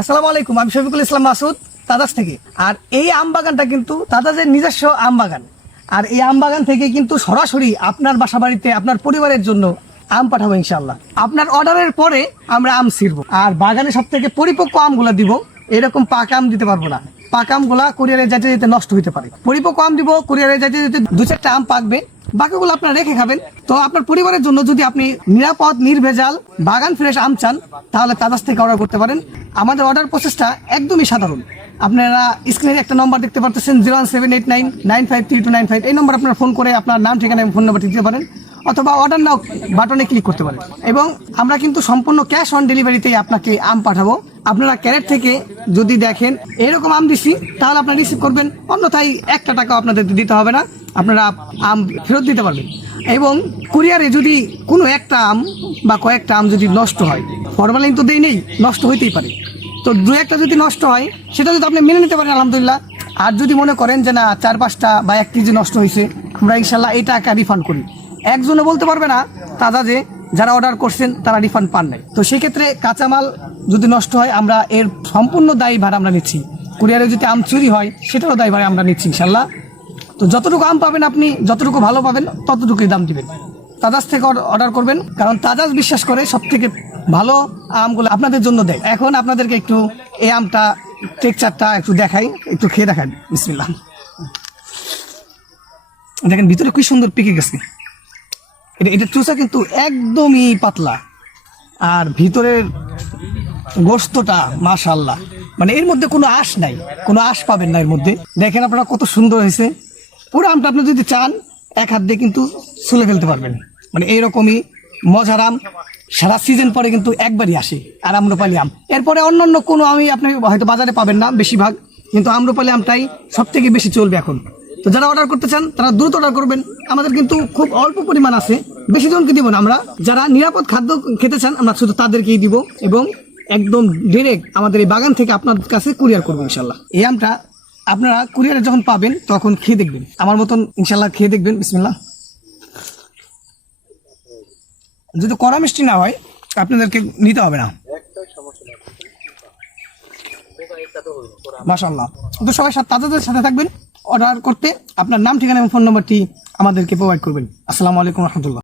আসসালামু আলাইকুম, আমি শফিকুল ইসলাম মাসুদ, তাদাস থেকে। আর এই আম বাগানটা কিন্তু তাদাসের নিজস্ব আম বাগান। আর এই আম বাগান থেকে কিন্তু সরাসরি আপনার বাসা বাড়িতে, আপনার পরিবারের জন্য আম পাঠাবো ইনশাল্লাহ আপনার অর্ডারের পরে আমরা আম ছিড়ব। আর বাগানে সব থেকে পরিপক্ক আমগুলো দিব, এরকম পাকা আম দিতে পারব না। পাকা আমগুলা কুরিয়ারে যাইতে যেতে নষ্ট হতে পারে। পরিপক্ক আম দিব, কুরিয়ারে যাইতে যেতে দু চারটা আম পাকবে। বাকিগুলো আপনারা রেখে খাবেন। তো আপনার পরিবারের জন্য যদি আপনি নিরাপদ, নির্ভেজাল, বাগান ফ্রেশ আম চান, তাহলে তাদাস থেকে অর্ডার করতে পারেন। আমাদের অর্ডার প্রসেসটা একদমই সাধারণ। আপনারা স্ক্রিনে একটা নম্বর দেখতে পারতেছেন zero one seven eight nine nine five three two nine five এই নম্বর আপনারা ফোন করে আপনার নাম, ঠিকানা এবং ফোন নাম্বার দিতে পারেন। অথবা অর্ডার নাও বাটনে ক্লিক করতে পারেন। এবং আমরা কিন্তু সম্পূর্ণ ক্যাশ অন ডেলিভারিতেই আপনাকে আম পাঠাবো। আপনারা ক্যারেট থেকে যদি দেখেন এরকম আম দিছি, তাহলে আপনারা রিসিভ করবেন। অন্যথায় একটা টাকা আপনাদের দিতে হবে না। আপনারা আম ফেরত দিতে পারবেন। এবং কুরিয়ারে যদি কোনো একটা আম বা কয়েকটা আম যদি নষ্ট হয় ফরমালিন তো দেই নেই, নষ্ট হইতেই পারে। তো দু একটা যদি নষ্ট হয়, সেটা যদি আপনি মেনে নিতে পারেন, আলহামদুলিল্লাহ। আর যদি মনে করেন যে না, চার পাঁচটা বা এক কেজি নষ্ট হয়েছে আমরা ইনশাল্লাহ এই টাকা রিফান্ড করি। একজনে বলতে পারবে না তাজা যে যারা অর্ডার করছেন তারা রিফান্ড পান নাই। তো সেক্ষেত্রে কাঁচামাল যদি নষ্ট হয়, আমরা এর সম্পূর্ণ দায়ী ভার আমরা নিচ্ছি। কুরিয়ারে যদি আম চুরি হয়, সেটারও দায়ী ভার আমরা নিচ্ছি ইনশাল্লাহ। তো যতটুকু আম পাবেন আপনি, যতটুকু ভালো পাবেন, ততটুকুই দাম দিবেন। তাজাজ থেকে অর্ডার করবেন, কারণ তাজাজ বিশ্বাস করে সব থেকে ভালো আমগুলো আপনাদের জন্য দেয়। এখন আপনাদেরকে একটু এই আমটা টেকচারটা একটু দেখাই, একটু খেয়ে দেখান বিসমিল্লাহ। দেখেন ভিতরে কি সুন্দর পেকে গেছে। এটা এটা চুষা কিন্তু একদমই পাতলা। আর ভিতরের গোস্তটা মাশাল্লাহ মানে এর মধ্যে কোনো আশ নাই, কোনো আশ পাবেন না এর মধ্যে। দেখেন আপনারা কত সুন্দর হয়েছে। পুরো আমটা আপনি যদি চান, এক হাত দিয়ে কিন্তু ছুলে ফেলতে পারবেন। মানে এইরকমই মজার আম, সারা সিজন পরে কিন্তু একবারই আসে, আর আম্রপালি আম। এরপরে অন্যান্য কোনো আমি আপনি হয়তো বাজারে পাবেন না বেশিরভাগ, কিন্তু আম্রপালি আমটাই সব থেকে বেশি চলবে এখন। তো যারা অর্ডার করতে চান, তারা দ্রুত অর্ডার করবেন। আমাদের কিন্তু খুব অল্প পরিমাণ আছে। বেশি জনকে দিব না আমরা। যারা নিরাপদ খাদ্য খেতে চান, আমরা শুধু তাদেরকেই দিব এবং একদম ডিরেক্ট আমাদের এই বাগান থেকে আপনার কাছে কুরিয়ার করব ইনশাল্লাহ। এই আমটা আপনারা কুরিয়ারে যখন পাবেন, তখন খেয়ে দেখবেন। আমার মতন ইনশাল্লাহ খেয়ে দেখবেন, বিসমিল্লাহ। যদি কড়া মিষ্টি না হয়, আপনাদেরকে নিতে হবে না। মাশাল্লাহ তো সবাই তাদের সাথে থাকবেন অর্ডার করতে। আপনার নাম, ঠিকানা এবং ফোন নম্বরটি আমাদেরকে প্রোভাইড করবেন। আসসালামু আলাইকুম রহমতুল্লাহ।